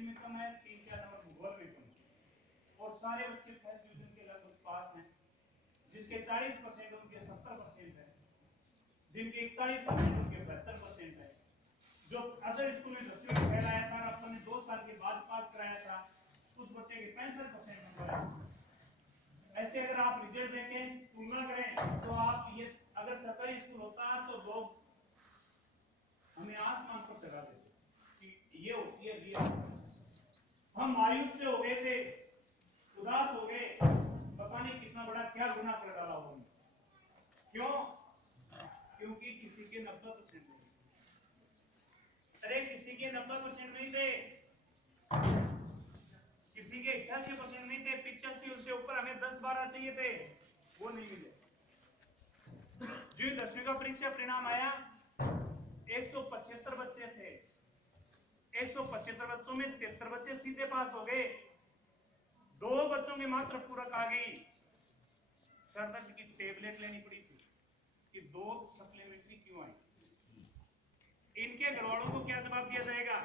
History में कम है, 3-4 number भूगोल में कम है, और सारे बच्चे फर्स्ट डिवीजन के लगभग पास हैं, जिसके 40% उनके 70% है, जिनके 41% उनके 72% है। जो अदर स्कूल में 10वीं में फेल आया था, अपने 2 साल के बाद पास कराया था, उस बच्चे के 65% नंबर है। ऐसे अगर आप रिजल्ट देखें, तुलना करें, तो आप ये अगर सरकारी स्कूल होता तो लोग हमें आसमान पर चढ़ा देते कि ये होती है रियल। हम मायूस से हो गए थे, उदास हो गए, पता नहीं कितना बड़ा क्या गुनाह कर डाला उन्होंने। क्यों? क्योंकि किसी के 90% नहीं। अरे किसी के 90% नहीं थे, किसी के 88% नहीं थे, 85 से ऊपर हमें 10-12 चाहिए थे, वो नहीं मिले। जो 10वीं का परीक्षा परिणाम आया, 175 बच्चे थे, 175 बच्चों में 73 बच्चे सीधे पास हो गए, 2 बच्चों में मात्र पूरक आ गई। सरदर्द की टेबलेट लेनी पड़ी थी कि 2 सप्लीमेंट्री क्यों आई। इनके घरवालों को क्या जवाब दिया जाएगा?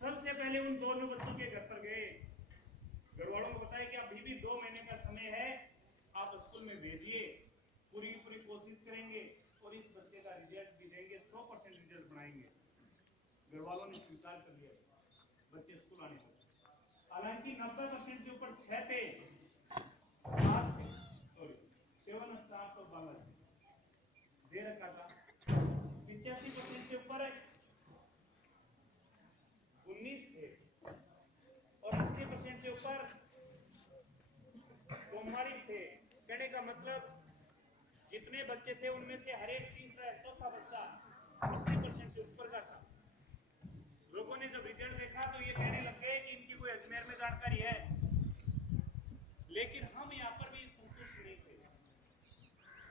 सबसे पहले उन दोनों बच्चों के घर पर गए, घरवालों को बताया कि अभी भी 2 महीने का समय है, आप स्कूल में भेजिए, पूरी कोशिश करेंगे और इस बच्चे का रिजल्ट भी देंगे, 100% रिजल्ट बनाएंगे। घरवालों ने स्वीकार कर लिया, बच्चे स्कूल आने लगे। हालांकि 90% से ऊपर 6 थे, 7 थे, सॉरी 7 स्टार्स और 12 दे रखा था। 85% से ऊपर 19 थे और 80% से ऊपर कुमारी थे। कहने का मतलब जितने बच्चे थे उनमें से हर एक तीसरा चौथा बच्चा 80% से ऊपर का था। लोगों ने जब रिजल्ट देखा तो ये कहने लग गए कि इनकी कोई अजमेर में जानकारी है, लेकिन हम यहाँ पर भी संतुष्ट नहीं थे।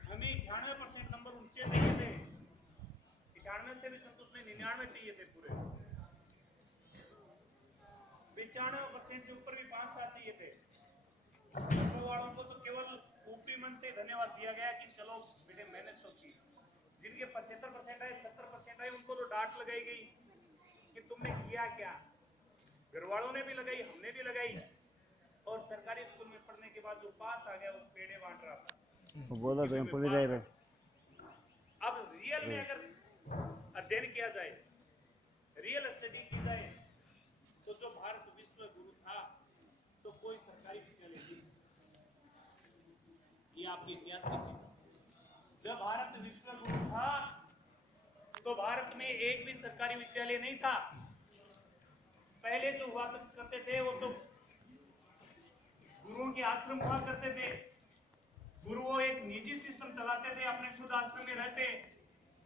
हमें 98% नंबर ऊंचे चाहिए थे, 98 से भी संतुष्ट नहीं, 99 चाहिए थे पूरे। 95% से ऊपर भी 5-7 चाहिए थे। वालों को तो केवल ऊपरी मन से धन्यवाद दिया गया कि चलो बेटे मेहनत तो की। जिनके 75% आए, 70% आए, उनको तो डांट लगाई गई कि तुमने किया क्या। घर वालों ने भी लगाई, हमने भी लगाई, और सरकारी स्कूल में पढ़ने के बाद जो पास आ गया वो पेड़े बांट रहा था। बोला अब रियल में अगर अध्ययन किया जाए, रियल स्टडी की जाए, तो जो भारत विश्व गुरु था तो कोई सरकारी विद्यालय नहीं, ये आपके इतिहास में जब भारत विश्व गुरु था तो भारत में एक भी सरकारी विद्यालय नहीं था। पहले जो हुआ करते थे वो तो गुरुओं के आश्रम हुआ करते थे। गुरु वो एक निजी सिस्टम चलाते थे, अपने खुद आश्रम में रहते,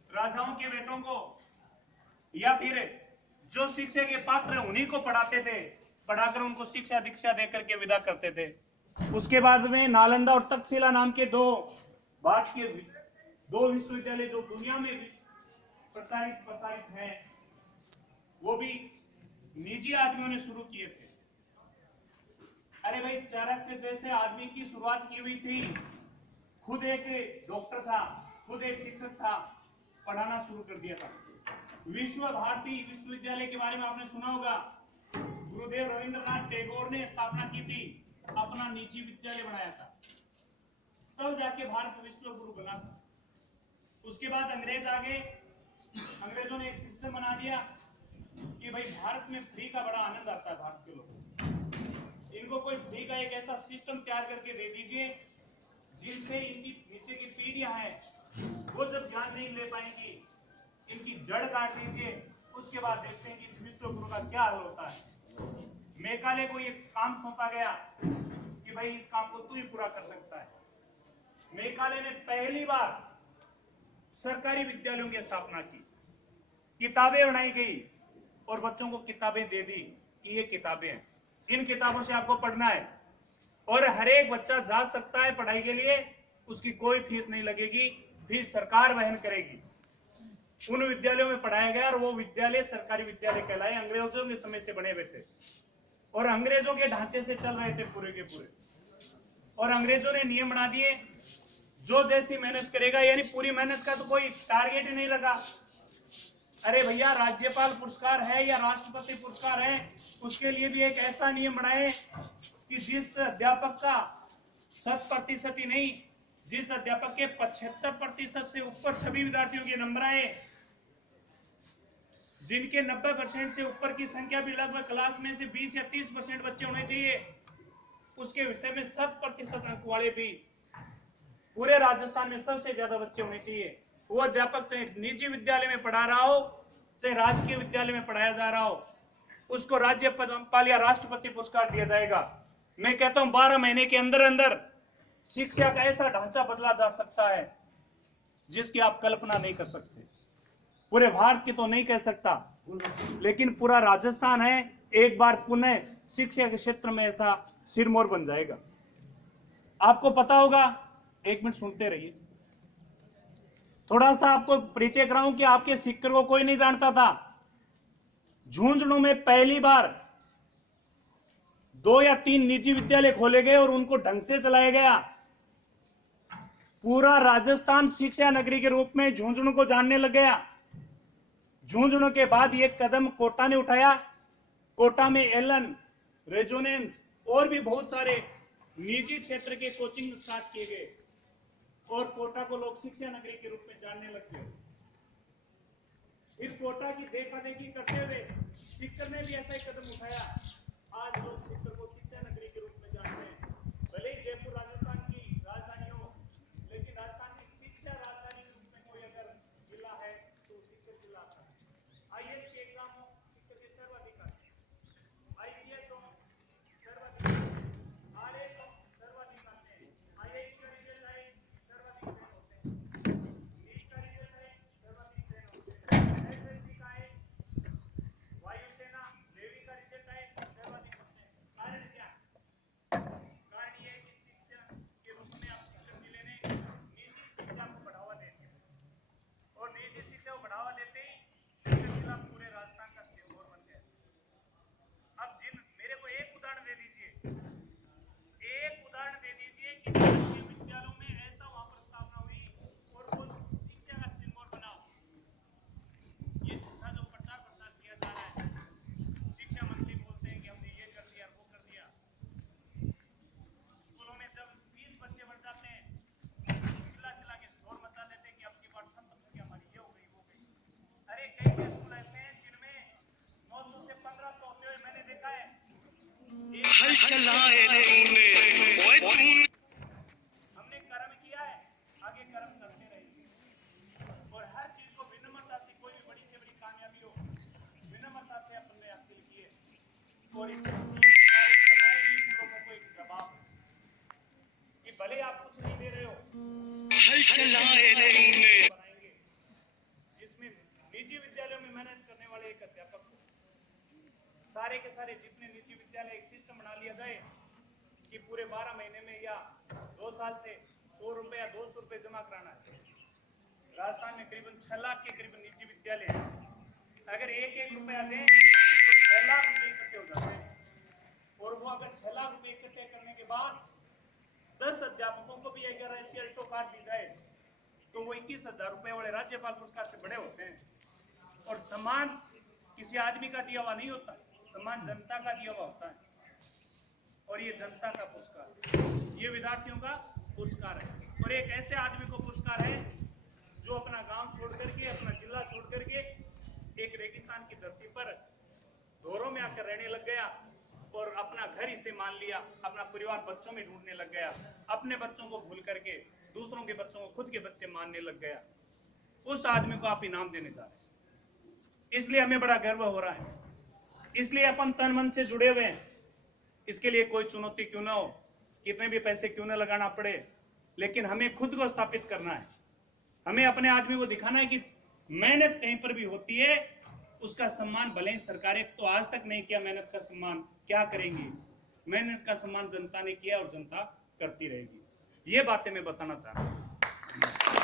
राजाओं के बेटों को या फिर जो शिक्षा के पात्र उन्हीं को पढ़ाते थे, पढ़ाकर उनको शिक्षा दीक्षा देकर के विदा करते थे। उसके बाद में नालंदा और तक्षशिला नाम के 2 भारत के 2 विश्वविद्यालय जो दुनिया में प्रसारित हैं, वो भी निजी आदमियों ने शुरू किए थे। अरे भाई, चाणक्य जैसे आदमी की शुरुआत की हुई थी, खुद एक डॉक्टर था, खुद एक शिक्षक था, पढ़ाना शुरू कर दिया था। विश्व भारती विश्वविद्यालय के बारे में आपने सुना होगा, गुरुदेव रविंद्रनाथ टैगोर ने स्थापना की थी, अपना निजी विद्यालय बनाया था, तब जाके भारत विश्व गुरु बना था। उसके बाद अंग्रेज आ गए, अंग्रेजों ने एक सिस्टम बना दिया कि भाई भारत में फ्री का बड़ा आनंद आता है, भारत के लोग, इनको कोई फ्री का एक ऐसा सिस्टम तैयार करके दे दीजिए जिनसे इनकी नीचे की पीढ़ियां हैं वो जब ज्ञान नहीं ले पाएंगी, इनकी जड़ काट दीजिए, उसके बाद देखते हैं कि इस विश्व गुरु का क्या हाल होता है। मेकाले को ये काम सौंपा गया कि भाई इस काम को तू ही पूरा कर सकता है। मेकाले ने पहली बार सरकारी विद्यालयों की स्थापना की, किताबें बनाई गई और बच्चों को किताबें दे दी कि ये किताबें हैं, इन किताबों से आपको पढ़ना है, और हर एक बच्चा जा सकता है पढ़ाई के लिए, उसकी कोई फीस नहीं लगेगी, फीस सरकार वहन करेगी। उन विद्यालयों में पढ़ाया गया और वो विद्यालय सरकारी विद्यालय कहलाए, अंग्रेजों के समय से बने हुए थे और अंग्रेजों के ढांचे से चल रहे थे पूरे के पूरे। और अंग्रेजों ने नियम बना दिए, जो जैसी मेहनत करेगा, यानी पूरी मेहनत का तो कोई टारगेट ही नहीं लगा, अरे भैया, राज्यपाल पुरस्कार है या राष्ट्रपति पुरस्कार है, उसके लिए भी एक ऐसा नियम बनाए कि जिस अध्यापक का 100% ही नहीं, जिस अध्यापक के 75% से ऊपर सभी विद्यार्थियों के नंबर आए, जिनके 90% से ऊपर की संख्या भी लगभग क्लास में से 20 या 30% बच्चे होने चाहिए, उसके विषय में 100% अंक वाले भी पूरे राजस्थान में सबसे ज्यादा बच्चे होने चाहिए। वो अध्यापक चाहे निजी विद्यालय में पढ़ा रहा हो, चाहे राजकीय विद्यालय में पढ़ाया जा रहा हो, उसको राज्यपाल या राष्ट्रपति पुरस्कार दिया जाएगा। मैं कहता हूं 12 महीने के अंदर अंदर शिक्षा का ऐसा ढांचा बदला जा सकता है जिसकी आप कल्पना नहीं कर सकते। पूरे भारत की तो नहीं कह सकता, लेकिन पूरा राजस्थान है एक बार पुनः शिक्षा के क्षेत्र में ऐसा सिरमौर बन जाएगा। आपको पता होगा, एक मिनट सुनते रहिए, थोड़ा सा आपको परिचय कराऊं कि आपके शिक्षक को कोई नहीं जानता था। झुंझुनू में पहली बार 2 या 3 निजी विद्यालय खोले गए और उनको ढंग से चलाया गया। पूरा राजस्थान शिक्षा नगरी के रूप में झुंझुनू को जानने लग गया। झुंझुनू के बाद एक कदम कोटा ने उठाया। कोटा में एलन, रेजोनेंस और भी बहुत सारे निजी क्षेत्र के कोचिंग स्टार्ट किए गए और कोटा को लोग शिक्षा नगरी के रूप में जानने लग गए। फिर कोटा की देखा देखी करते हुए सीकर ने भी ऐसा ही कदम उठाया। आज लोग सीकर को शिक्षा नगरी के रूप में जानते हैं। भले ही जयपुर राजस्थान की राजधानी हो, लेकिन राजस्थान की शिक्षा राजधानी के रूप में कोई अगर जिला है तो सीकर जिला आता है। आईएएस के एग्जाम हो, सीकर के सर्वाधिकारी, आईपीएस हो सर्वाधिकारी, आरएएस हो सर्वाधिकारी, आईआईटी का रिजल्ट आए सर्वाधिकारी होते हैं, नीट का रिजल्ट आए सर्वाधिकारी होते हैं, एसएससी का आए, वायुसेना नेवी का रिजल्ट आए सर्वाधिकारी होते हैं। कारण क्या? कारण ये कि शिक्षा के रूप में आप शिक्षक जिले ने निजी शिक्षा को बढ़ावा दे दिया और निजी शिक्षा को बढ़ावा देते ही शिक्षक जिला पूरे राजस्थान का सिरमौर बन गया। अब मेरे को एक उदाहरण दे दीजिए, एक उदाहरण दे दीजिए कि निजी विद्यालयों में ऐसा वहां पर स्थापना हुई और वो शिक्षा का सिरमौर बना। ये झूठा जो प्रचार प्रसार किया जा रहा है, शिक्षा मंत्री बोलते हैं कि हमने ये कर दिया वो कर दिया। स्कूलों में जब 20 बच्चे बढ़ जाते हैं, चिल्ला चिल्ला के शोर मचा देते हैं कि अब की बार खत्म हो गया, हमारी ये हो गई वो गई। अरे कई स्कूल ऐसे हैं जिनमें 900 से 1500 होते हुए मैंने देखा है। हल चलाए हमने कर्म किया है, आगे कर्म करते रहेंगे और हर चीज को विनम्रता से, कोई भी बड़ी से बड़ी कामयाबी हो विनम्रता से अपने हासिल किए और इस लोगों को एक जवाब कि भले आप कुछ नहीं दे रहे हो, हल चलाए बनाएंगे जिसमें निजी विद्यालयों में मेहनत करने वाले एक अध्यापक को सारे के सारे जितने निजी विद्यालय एक सिस्टम बना लिया जाए कि पूरे 12 महीने में या 2 साल से 100 रुपए या 200 रुपए जमा कराना है। राजस्थान में करीबन 6 लाख के करीबन निजी विद्यालय हैं। अगर एक रुपया दें तो 6 लाख रुपए इकट्ठे हो जाते हैं और वो अगर 6 लाख रुपए इकट्ठे करने के बाद 10 अध्यापकों को भी अगर ऐसी अल्टो कार्ड दी जाए तो वो 21,000 रुपए वाले राज्यपाल पुरस्कार से बड़े होते हैं। और सम्मान किसी आदमी का दिया हुआ नहीं होता, सम्मान जनता का दिया हुआ होता है और ये जनता का पुरस्कार, ये विद्यार्थियों का पुरस्कार है। और एक ऐसे आदमी को पुरस्कार है जो अपना गांव छोड़ करके, अपना जिला छोड़ करके एक रेगिस्तान की धरती पर ढोरों में आकर रहने लग गया और अपना घर इसे मान लिया, अपना परिवार बच्चों में ढूंढने लग गया, अपने बच्चों को भूल करके दूसरों के बच्चों को खुद के बच्चे मानने लग गया। उस आदमी को आप इनाम देने जा रहे हैं, इसलिए हमें बड़ा गर्व हो रहा है, इसलिए अपन तन मन से जुड़े हुए हैं। इसके लिए कोई चुनौती क्यों ना हो, कितने भी पैसे क्यों ना लगाना पड़े, लेकिन हमें खुद को स्थापित करना है। हमें अपने आदमी को दिखाना है कि मेहनत कहीं पर भी होती है, उसका सम्मान भले ही सरकारें तो आज तक नहीं किया, मेहनत का सम्मान क्या करेंगी? मेहनत का सम्मान जनता ने किया और जनता करती रहेगी। ये बातें मैं बताना चाह रहा हूं।